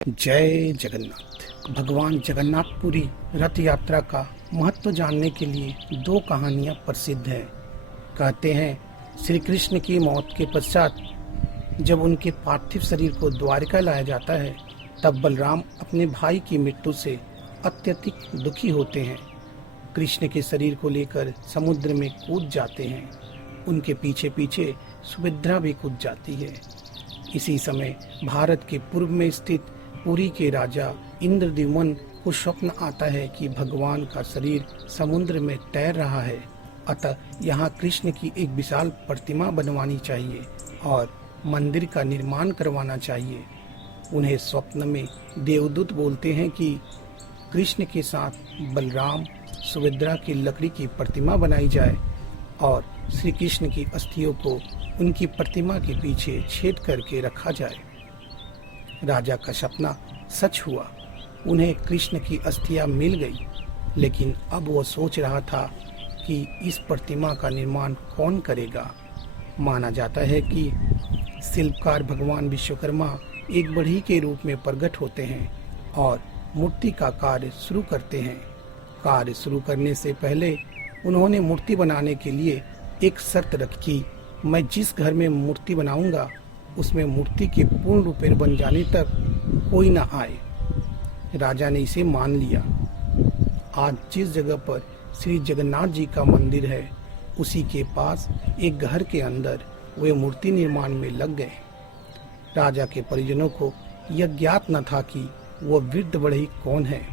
जय जगन्नाथ। भगवान जगन्नाथपुरी रथ यात्रा का महत्व जानने के लिए दो कहानियां प्रसिद्ध हैं। कहते हैं श्री कृष्ण की मौत के पश्चात जब उनके पार्थिव शरीर को द्वारिका लाया जाता है, तब बलराम अपने भाई की मृत्यु से अत्यधिक दुखी होते हैं। कृष्ण के शरीर को लेकर समुद्र में कूद जाते हैं। उनके पीछे पीछे सुभद्रा भी कूद जाती है। इसी समय भारत के पूर्व में स्थित पुरी के राजा इंद्रद्युम्न को स्वप्न आता है कि भगवान का शरीर समुद्र में तैर रहा है, अतः यहाँ कृष्ण की एक विशाल प्रतिमा बनवानी चाहिए और मंदिर का निर्माण करवाना चाहिए। उन्हें स्वप्न में देवदूत बोलते हैं कि कृष्ण के साथ बलराम सुभद्रा की लकड़ी की प्रतिमा बनाई जाए और श्री कृष्ण की अस्थियों को उनकी प्रतिमा के पीछे छेद करके रखा जाए। राजा का सपना सच हुआ। उन्हें कृष्ण की अस्थियां मिल गई, लेकिन अब वो सोच रहा था कि इस प्रतिमा का निर्माण कौन करेगा। माना जाता है कि शिल्पकार भगवान विश्वकर्मा एक बढ़ई के रूप में प्रकट होते हैं और मूर्ति का कार्य शुरू करते हैं। कार्य शुरू करने से पहले उन्होंने मूर्ति बनाने के लिए एक शर्त रखी, मैं जिस घर में मूर्ति बनाऊंगा उसमें मूर्ति के पूर्ण रूप बन जाने तक कोई न आए। राजा ने इसे मान लिया। आज जिस जगह पर श्री जगन्नाथ जी का मंदिर है, उसी के पास एक घर के अंदर वे मूर्ति निर्माण में लग गए। राजा के परिजनों को यह ज्ञात न था कि वह वृद्ध बढ़ई कौन है।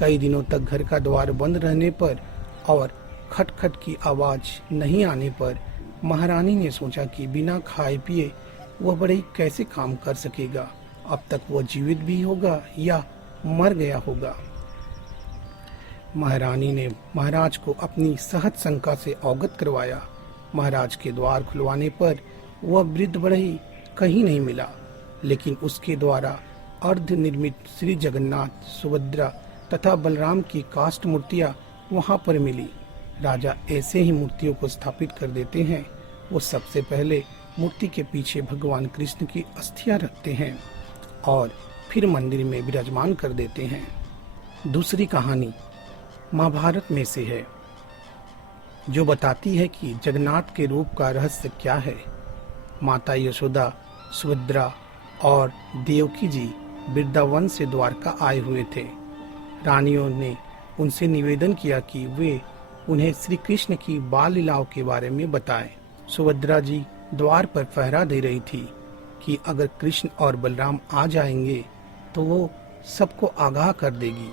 कई दिनों तक घर का द्वार बंद रहने पर और खटखट की आवाज नहीं आने पर महारानी ने सोचा कि बिना खाए पिए वह बढ़ई कैसे काम कर सकेगा। अब तक वह जीवित भी होगा या मर गया होगा। महारानी ने महाराज को अपनी सहज शंका से अवगत करवाया। महाराज के द्वार खुलवाने पर वह वृद्ध बढ़ई कहीं नहीं मिला, लेकिन उसके द्वारा अर्ध निर्मित श्री जगन्नाथ, सुभद्रा तथा बलराम की काष्ठ मूर्तियां वहां पर मिली। राजा ऐसे ही मूर्तियों को स्थापित कर देते हैं। वो सबसे पहले मूर्ति के पीछे भगवान कृष्ण की अस्थियां रखते हैं और फिर मंदिर में विराजमान कर देते हैं। दूसरी कहानी महाभारत में से है, जो बताती है कि जगन्नाथ के रूप का रहस्य क्या है। माता यशोदा, सुभद्रा और देवकी जी वृंदावन से द्वारका आए हुए थे। रानियों ने उनसे निवेदन किया कि वे उन्हें श्री कृष्ण की बाल लीलाओं के बारे में बताएं। सुभद्रा जी द्वार पर पहरा दे रही थी कि अगर कृष्ण और बलराम आ जाएंगे तो वो सबको आगाह कर देगी,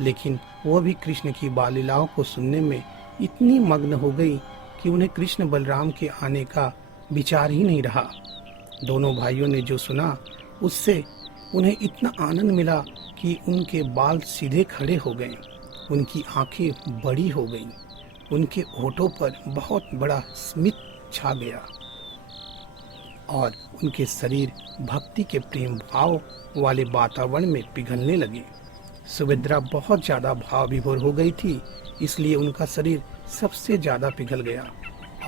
लेकिन वह भी कृष्ण की बाल लीलाओं को सुनने में इतनी मग्न हो गई कि उन्हें कृष्ण बलराम के आने का विचार ही नहीं रहा। दोनों भाइयों ने जो सुना उससे उन्हें इतना आनंद मिला कि उनके बाल सीधे खड़े हो गए, उनकी आंखें बड़ी हो गईं, उनके होठों पर बहुत बड़ा स्मित छा गया और उनके शरीर भक्ति के प्रेम भाव वाले वातावरण में पिघलने लगे। सुभद्रा बहुत ज्यादा भाव विभोर हो गई थी, इसलिए उनका शरीर सबसे ज्यादा पिघल गया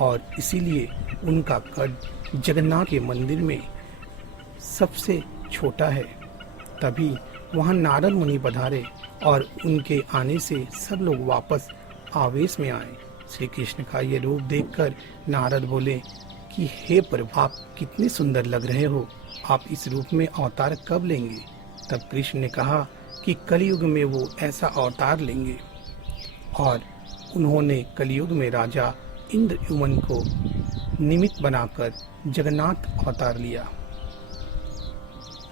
और इसीलिए उनका कद जगन्नाथ के मंदिर में सबसे छोटा है। तभी वहां नारद मुनि पधारे और उनके आने से सब लोग वापस आवेश में आए। श्री कृष्ण का ये रूप देखकर नारद बोले कि हे प्रभु, आप कितने सुंदर लग रहे हो, आप इस रूप में अवतार कब लेंगे। तब कृष्ण ने कहा कि कलयुग में वो ऐसा अवतार लेंगे और उन्होंने कलयुग में राजा इंद्रद्युम्न को निमित्त बनाकर जगन्नाथ अवतार लिया।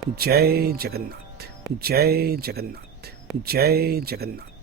जय जगन्नाथ, जय जगन्नाथ, जय जगन्नाथ।